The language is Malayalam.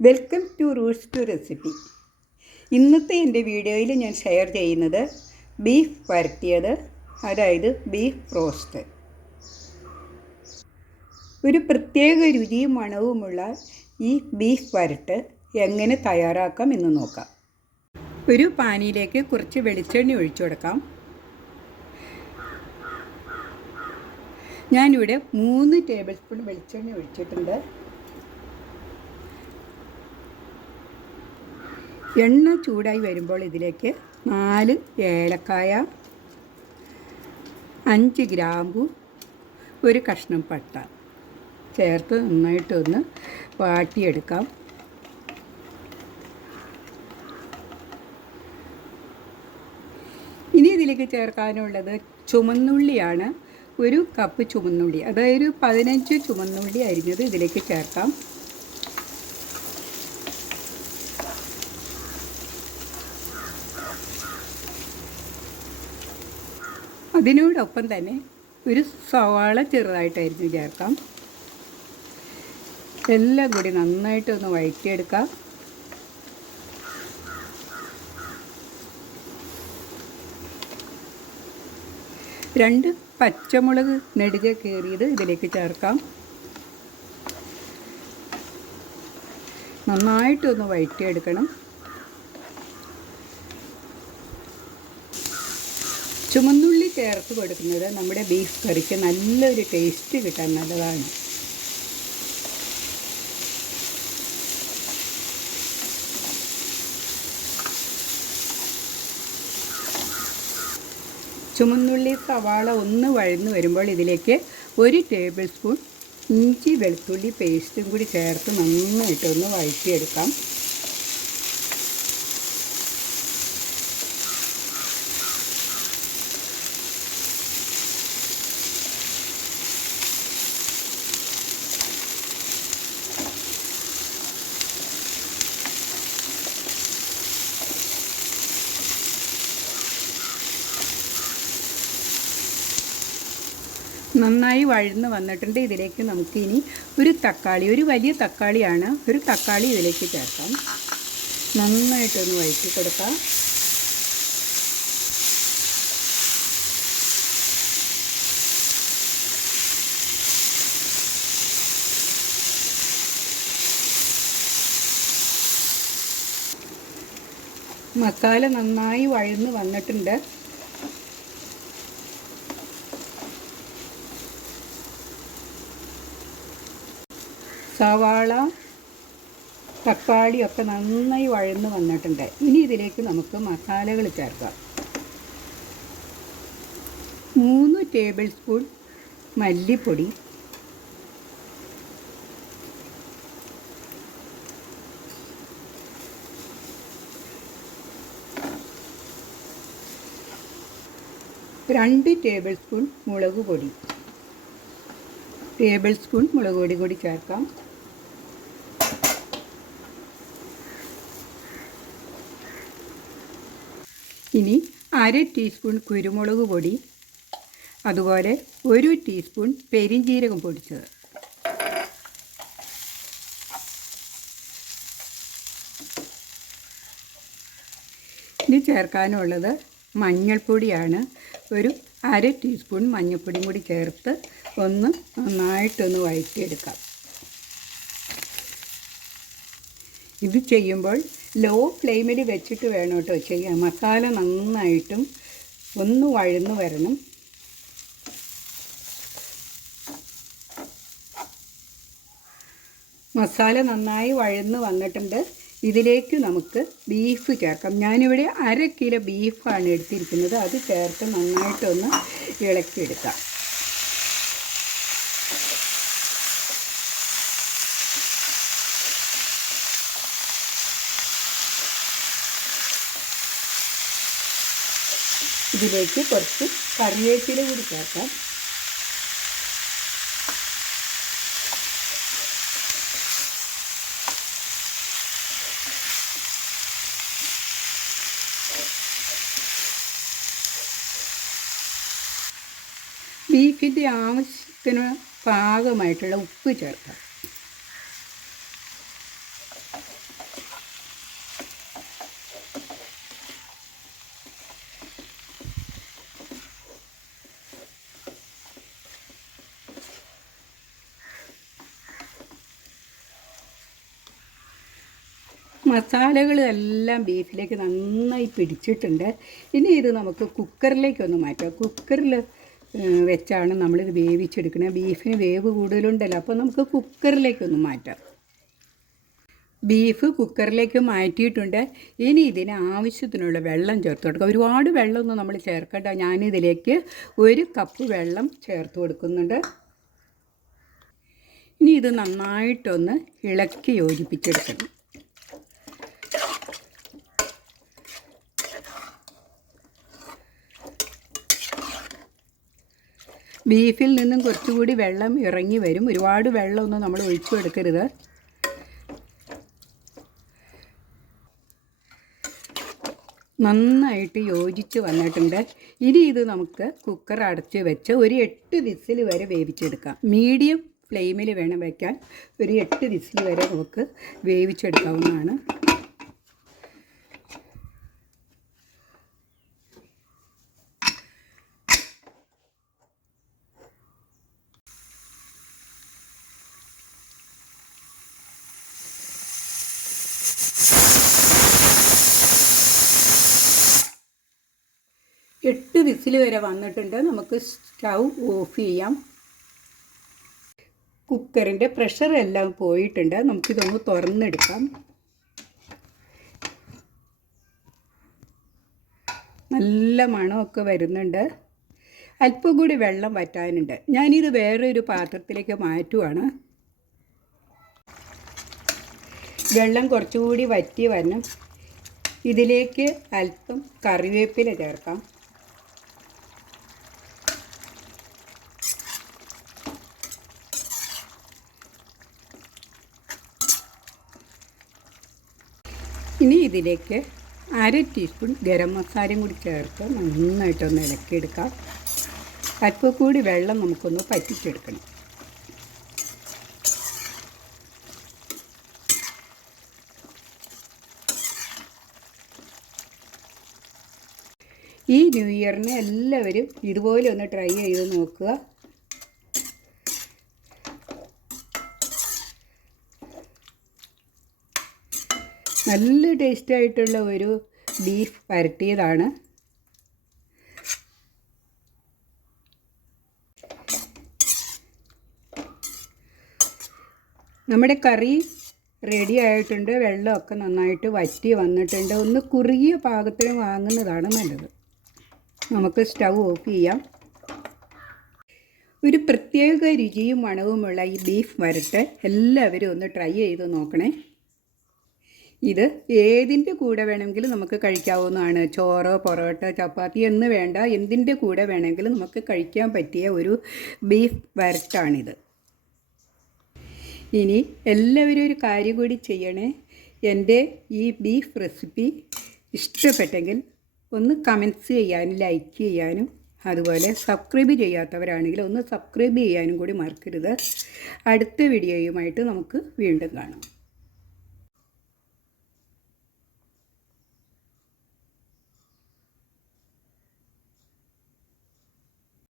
Welcome to roots to recipe ഇന്നത്തെ എന്റെ വീഡിയോയിൽ ഞാൻ ഷെയർ ചെയ്യുന്നത് ബീഫ് വരട്ടിയത് അതായത് ബീഫ് റോസ്റ്റ് ഒരു പ്രത്യേക രുചിയും മണവുമുള്ള ഈ ബീഫ് വരട്ട് എങ്ങനെ തയ്യാറാക്കാം എന്ന് നോക്കാം. ഒരു പാനിയിലേക്ക് കുറച്ച് വെളിച്ചെണ്ണ ഒഴിച്ചു കൊടുക്കാം. ഞാനിവിടെ മൂന്ന് ടേബിൾ സ്പൂൺ വെളിച്ചെണ്ണ ഒഴിച്ചിട്ടുണ്ട്. എണ്ണ ചൂടായി വരുമ്പോൾ ഇതിലേക്ക് നാല് ഏലക്കായ അഞ്ച് ഗ്രാമ്പു ഒരു കഷ്ണം പട്ട. ചേർത്ത് നന്നായിട്ടൊന്ന് വാട്ടിയെടുക്കാം. ഇനി ഇതിലേക്ക് ചേർക്കാനുള്ളത് ചുമന്നുള്ളിയാണ്. ഒരു കപ്പ് ചുമന്നുള്ളി അതായത് ഒരു പതിനഞ്ച് ചുമന്നുള്ളി അരിഞ്ഞത് ഇതിലേക്ക് ചേർക്കാം. അതിനോടൊപ്പം തന്നെ ഒരു സവാള ചെറുതായിട്ടായിരുന്നു ചേർക്കാം. എല്ലാം കൂടി നന്നായിട്ടൊന്ന് വഴറ്റിയെടുക്കാം. രണ്ട് പച്ചമുളക് നെടുകെ കയറിയത് ഇതിലേക്ക് ചേർക്കാം. നന്നായിട്ടൊന്ന് വഴറ്റിയെടുക്കണം. ചുമന്നുള്ളി ചേർത്ത് കൊടുക്കുന്നത് നമ്മുടെ ബീഫ് കറിക്ക് നല്ലൊരു ടേസ്റ്റ് കിട്ടാൻ നല്ലതാണ്. ചുമന്നുള്ളി സവാള ഒന്ന് വഴന്ന് വരുമ്പോൾ ഇതിലേക്ക് ഒരു ടേബിൾ സ്പൂൺ ഇഞ്ചി വെളുത്തുള്ളി പേസ്റ്റും കൂടി ചേർത്ത് നന്നായിട്ടൊന്ന് വഴറ്റിയെടുക്കാം. നന്നായി വഴന്ന് വന്നിട്ടുണ്ട്. ഇതിലേക്ക് നമുക്കിനി ഒരു തക്കാളി ഒരു വലിയ തക്കാളിയാണ് ഒരു തക്കാളി ഇതിലേക്ക് ചേർക്കാം. നന്നായിട്ടൊന്ന് വഴറ്റി കൊടുക്കാം. മസാല നന്നായി വഴന്ന് വന്നിട്ടുണ്ട്. സവാള തക്കാളിയൊക്കെ നന്നായി വഴന്ന് വന്നിട്ടുണ്ട്. ഇനി ഇതിലേക്ക് നമുക്ക് മസാലകൾ ചേർക്കാം. മൂന്ന് ടേബിൾ സ്പൂൺ മല്ലിപ്പൊടി. രണ്ട് ടേബിൾ സ്പൂൺ മുളക് പൊടി. ടേബിൾ സ്പൂൺ മുളക് പൊടി കൂടി ചേർക്കാം. ഇനി അര ടീസ്പൂൺ കുരുമുളക് പൊടി അതുപോലെ ഒരു ടീസ്പൂൺ പെരിഞ്ജീരകം പൊടിച്ചത്. ഇനി ചേർക്കാനുള്ളത് മഞ്ഞൾപ്പൊടിയാണ്. ഒരു അര ടീസ്പൂൺ മഞ്ഞൾപ്പൊടിയും കൂടി ചേർത്ത് ഒന്ന് നന്നായിട്ടൊന്ന് വഴറ്റിയെടുക്കാം. ഇത് ചെയ്യുമ്പോൾ ലോ ഫ്ലെയിമിൽ വെച്ചിട്ട് വേണം കേട്ടോ ചെയ്യാൻ മസാല നന്നായിട്ടും ഒന്ന് വഴന്നു വരണം. മസാല നന്നായി വഴന്ന് വന്നിട്ടുണ്ട്. ഇതിലേക്ക് നമുക്ക് ബീഫ് ചേർക്കാം. ഞാനിവിടെ അര കിലോ ബീഫാണ് എടുത്തിരിക്കുന്നത്. അത് ചേർത്ത് നന്നായിട്ടൊന്ന് ഇളക്കിയെടുക്കാം. ഇതിലേക്ക് കുറച്ച് കറിവേപ്പില കൂടി ചേർക്കാം. ബീഫിന്റെ ആവശ്യത്തിന് പാകമായിട്ടുള്ള ഉപ്പ് ചേർക്കാം. മസാലകൾ എല്ലാം ബീഫിലേക്ക് നന്നായി പിടിച്ചിട്ടുണ്ട്. ഇനി ഇത് നമുക്ക് കുക്കറിലേക്കൊന്ന് മാറ്റാം. കുക്കറിൽ വെച്ചാണ് നമ്മളിത് വേവിച്ചെടുക്കുന്നത് ബീഫിന് വേവ് കൂടുതലുണ്ടല്ലോ അപ്പോൾ നമുക്ക് കുക്കറിലേക്കൊന്ന് മാറ്റാം. ബീഫ് കുക്കറിലേക്ക് മാറ്റിയിട്ടുണ്ട്. ഇനി ഇതിന് ആവശ്യത്തിനുള്ള വെള്ളം ചേർത്ത് കൊടുക്കുക ഒരുപാട് വെള്ളമൊന്നും നമ്മൾ ചേർക്കണ്ട. ഞാനിതിലേക്ക് ഒരു കപ്പ് വെള്ളം ചേർത്ത് കൊടുക്കുന്നുണ്ട്. ഇനി ഇത് നന്നായിട്ടൊന്ന് ഇളക്കി യോജിപ്പിച്ചെടുക്കണം. ബീഫിൽ നിന്നും കുറച്ചുകൂടി വെള്ളം ഇറങ്ങി വരും. ഒരുപാട് വെള്ളമൊന്നും നമ്മൾ ഒഴിച്ചു കൊടുക്കരുത് നന്നായിട്ട് യോജിച്ച് വന്നിട്ടുണ്ട്. ഇനി ഇത് നമുക്ക് കുക്കർ അടച്ച് വെച്ച് ഒരു എട്ട് വിസിൽ വരെ വേവിച്ചെടുക്കാം. മീഡിയം ഫ്ലെയിമിൽ വേണം വയ്ക്കാൻ ഒരു എട്ട് വിസിൽ വരെ നമുക്ക് വേവിച്ചെടുക്കാവുന്നതാണ്. എട്ട് വിസിൽ വരെ വന്നിട്ടുണ്ട്. നമുക്ക് സ്റ്റൗ ഓഫ് ചെയ്യാം. കുക്കറിന്റെ പ്രഷർ എല്ലാം പോയിട്ടുണ്ട്. നമുക്കിതൊന്ന് തുറന്നെടുക്കാം. നല്ല മണമൊക്കെ വരുന്നുണ്ട്. അല്പം കൂടി വെള്ളം വറ്റാനുണ്ട്. ഞാനിത് വേറൊരു പാത്രത്തിലേക്ക് മാറ്റുവാണ്. വെള്ളം കുറച്ചുകൂടി വറ്റി വരണം. ഇതിലേക്ക് അല്പം കറിവേപ്പില ചേർക്കാം. ഇനി ഇതിലേക്ക് അര ടീസ്പൂൺ ഗരം മസാലയും കൂടി ചേർത്ത് നന്നായിട്ടൊന്ന് ഇളക്കിയെടുക്കാം. അല്പം കൂടി വെള്ളം നമുക്കൊന്ന് പറ്റിച്ചെടുക്കണം ഈ ന്യൂ ഇയറിന് എല്ലാവരും ഇതുപോലെ ഒന്ന് ട്രൈ ചെയ്ത് നോക്കുക. നല്ല ടേസ്റ്റ് ആയിട്ടുള്ള ഒരു ബീഫ് വരട്ടിയതാണ് നമ്മുടെ കറി റെഡി ആയിട്ടുണ്ട്. വെള്ളമൊക്കെ നന്നായിട്ട് വറ്റി വന്നിട്ടുണ്ട്. ഒന്ന് കുറുകിയ പാകത്തിന് വാങ്ങുന്നതാണ് നല്ലത്. നമുക്ക് സ്റ്റൗ ഓഫ് ചെയ്യാം. ഒരു പ്രത്യേക രുചിയും മണവുമുള്ള ഈ ബീഫ് വരട്ട് എല്ലാവരും ഒന്ന് ട്രൈ ചെയ്ത് നോക്കണേ. ഇത് ഏതിന്റെ കൂടെ വേണമെങ്കിലും നമുക്ക് കഴിക്കാവുന്നതാണ്. ചോറ് പൊറോട്ട ചപ്പാത്തി എന്ന് വേണ്ട എന്തിന്റെ കൂടെ വേണമെങ്കിലും നമുക്ക് കഴിക്കാൻ പറ്റിയ ഒരു ബീഫ് വരട്ടാണിത്. ഇനി എല്ലാവരും ഒരു കാര്യം കൂടി ചെയ്യണേ. എന്റെ ഈ ബീഫ് റെസിപ്പി ഇഷ്ടപ്പെട്ടെങ്കിൽ ഒന്ന് കമൻസ് ചെയ്യാനും ലൈക്ക് ചെയ്യാനും അതുപോലെ സബ്സ്ക്രൈബ് ചെയ്യാത്തവരാണെങ്കിൽ ഒന്ന് സബ്സ്ക്രൈബ് ചെയ്യാനും കൂടി മറക്കരുത്. അടുത്ത വീഡിയോയുമായിട്ട് നമുക്ക് വീണ്ടും കാണാം.